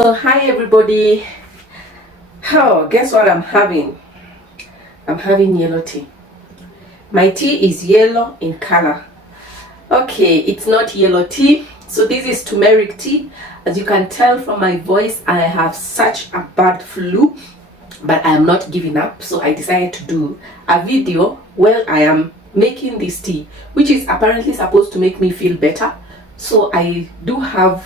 So hi everybody. Guess what I'm having? I'm having yellow tea. My tea is yellow in color. Okay, it's not yellow tea. So this is turmeric tea. As you can tell from my voice, I have such a bad flu, but I am not giving up. So I decided to do a video while I am making this tea, which is apparently supposed to make me feel better. So I do have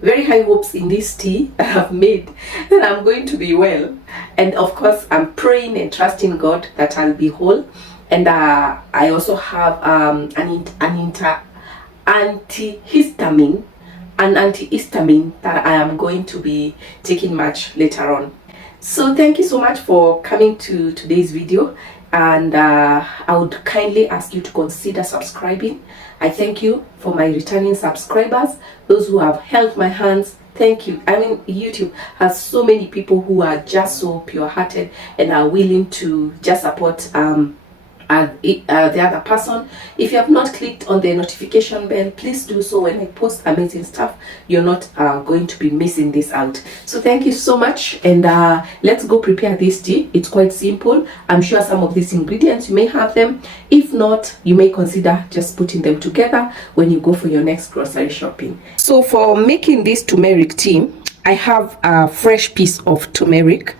very high hopes in this tea I have made that I'm going to be well, and of course I'm praying and trusting God that I'll be whole. And I also have an antihistamine that I am going to be taking much later on. So thank you so much for coming to today's video, and I would kindly ask you to consider subscribing. I thank you for my returning subscribers, those who have held my hands. Thank you. I mean, YouTube has so many people who are just so pure-hearted and are willing to just support the other person. If you have not clicked on the notification bell, please do so. When I post amazing stuff, you're not going to be missing this out. So thank you so much, and let's go prepare this tea. It's quite simple. I'm sure some of these ingredients you may have them. If not, you may consider just putting them together when you go for your next grocery shopping. So for making this turmeric tea, I have a fresh piece of turmeric.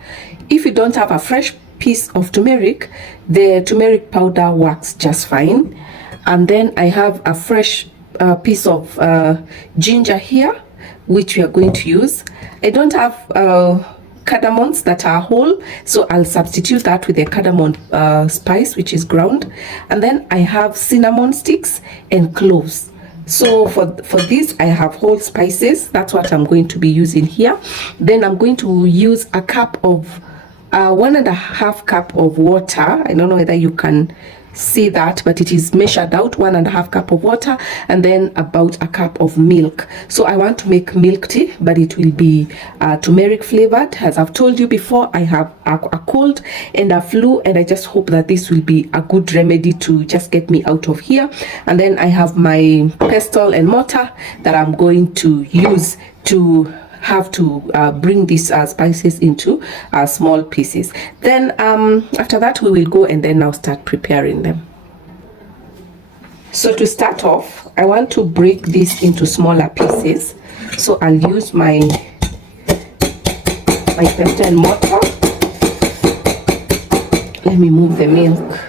If you don't have a fresh piece of turmeric, the turmeric powder works just fine. And then I have a fresh piece of ginger here, which we are going to use. I don't have cardamoms that are whole, so I'll substitute that with the cardamom spice, which is ground. And then I have cinnamon sticks and cloves. So for this, I have whole spices. That's what I'm going to be using here. Then I'm going to use a cup of 1.5 cup of water. I don't know whether you can see that, but it is measured out. 1.5 cup of water, and then about a cup of milk. So I want to make milk tea, but it will be turmeric flavored. As I've told you before, I have a cold and a flu, and I just hope that this will be a good remedy to just get me out of here. And then I have my pestle and mortar that I'm going to use to have to bring these spices into small pieces. Then after that, we will go and then now start preparing them. So to start off, I want to break this into smaller pieces. So I'll use my pestle and mortar. Let me move the milk.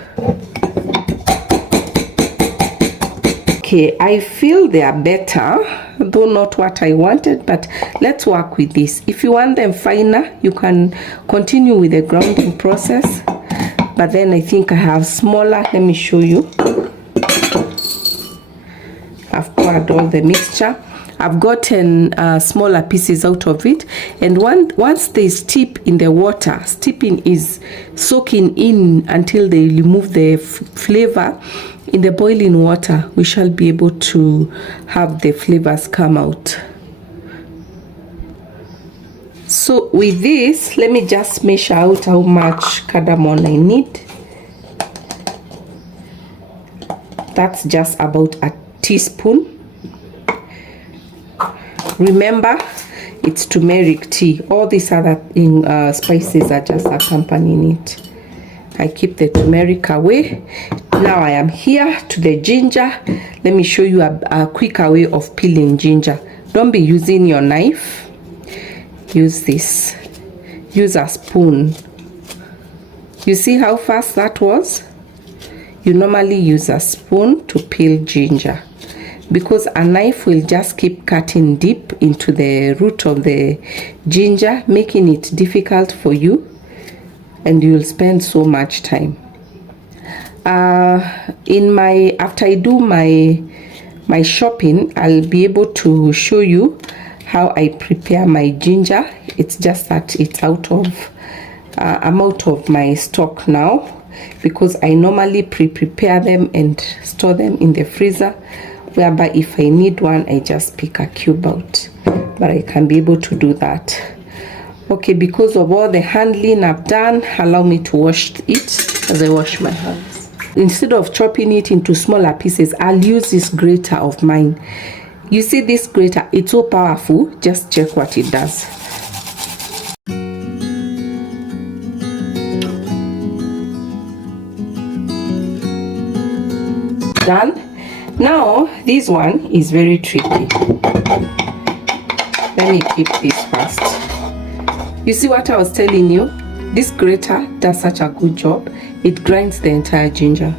Okay, I feel they are better, though not what I wanted, but let's work with this. If you want them finer, you can continue with the grounding process, but then I think I have smaller. Let me show you. I've poured all the mixture. I've gotten smaller pieces out of it, and once they steep in the water, steeping is soaking in until they remove the flavor. In the boiling water, we shall be able to have the flavors come out. So with this, let me just measure out how much cardamom I need. That's just about a teaspoon. Remember, it's turmeric tea. All these other spices are just accompanying it. I keep the turmeric away. Now I am here to the ginger. Let me show you a quicker way of peeling ginger. Don't be using your knife. Use this. Use a spoon. You see how fast that was? You normally use a spoon to peel ginger, because a knife will just keep cutting deep into the root of the ginger, making it difficult for you, and you will spend so much time. After I do my shopping, I'll be able to show you how I prepare my ginger. It's just that it's out of I'm out of my stock now, because I normally prepare them and store them in the freezer, whereby if I need one, I just pick a cube out. But I can be able to do that. Okay, because of all the handling I've done, allow me to wash it as I wash my hands. Instead of chopping it into smaller pieces, I'll use this grater of mine. You see this grater, it's so powerful. Just check what it does. Done. Now this one is very tricky. Let me keep this first. You see what I was telling you? This grater does such a good job. It grinds the entire ginger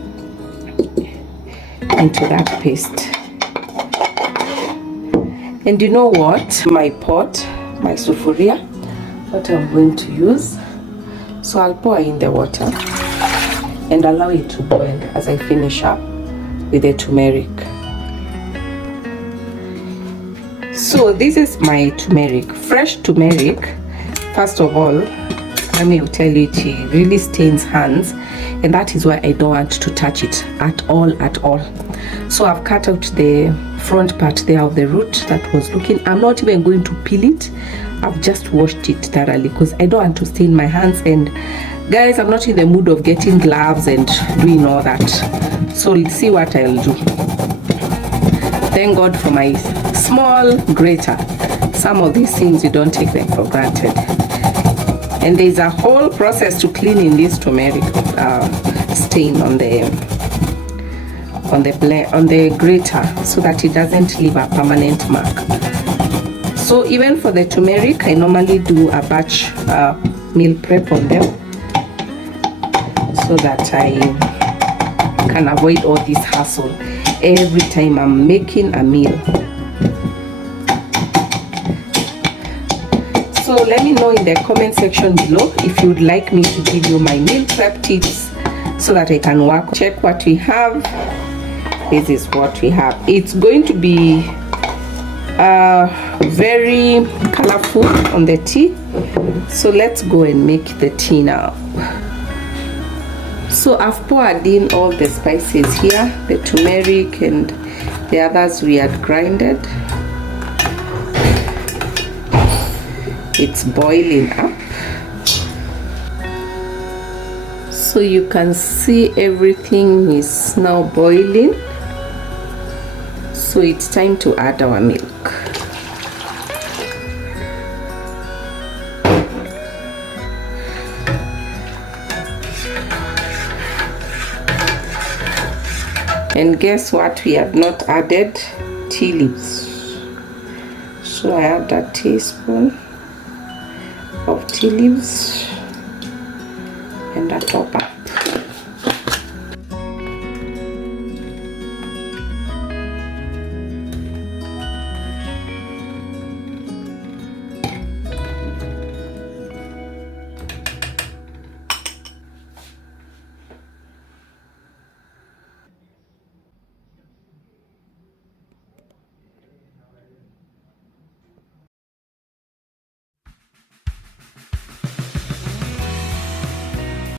into that paste. And you know what? My pot, my sufuria, what I'm going to use. So I'll pour in the water and allow it to boil as I finish up with the turmeric. So this is my turmeric, fresh turmeric. First of all, let me tell you, it really stains hands, and that is why I don't want to touch it at all. So I've cut out the front part there of the root that was looking. I'm not even going to peel it. I've just washed it thoroughly because I don't want to stain my hands, and guys, I'm not in the mood of getting gloves and doing all that. So let's see what I'll do. Thank God for my small grater. Some of these things you don't take them for granted. And there's a whole process to cleaning this turmeric stain on the grater, so that it doesn't leave a permanent mark. So even for the turmeric, I normally do a batch meal prep on them, so that I can avoid all this hassle every time I'm making a meal. So let me know in the comment section below if you would like me to give you my meal prep tips so that I can work. Check what we have. This is what we have. It's going to be very colorful on the tea. So let's go and make the tea now. So I've poured in all the spices here, the turmeric and the others we had grinded. It's boiling up, so you can see everything is now boiling. So it's time to add our milk. And guess what? We have not added tea leaves. So I add a teaspoon of tea leaves and a topper.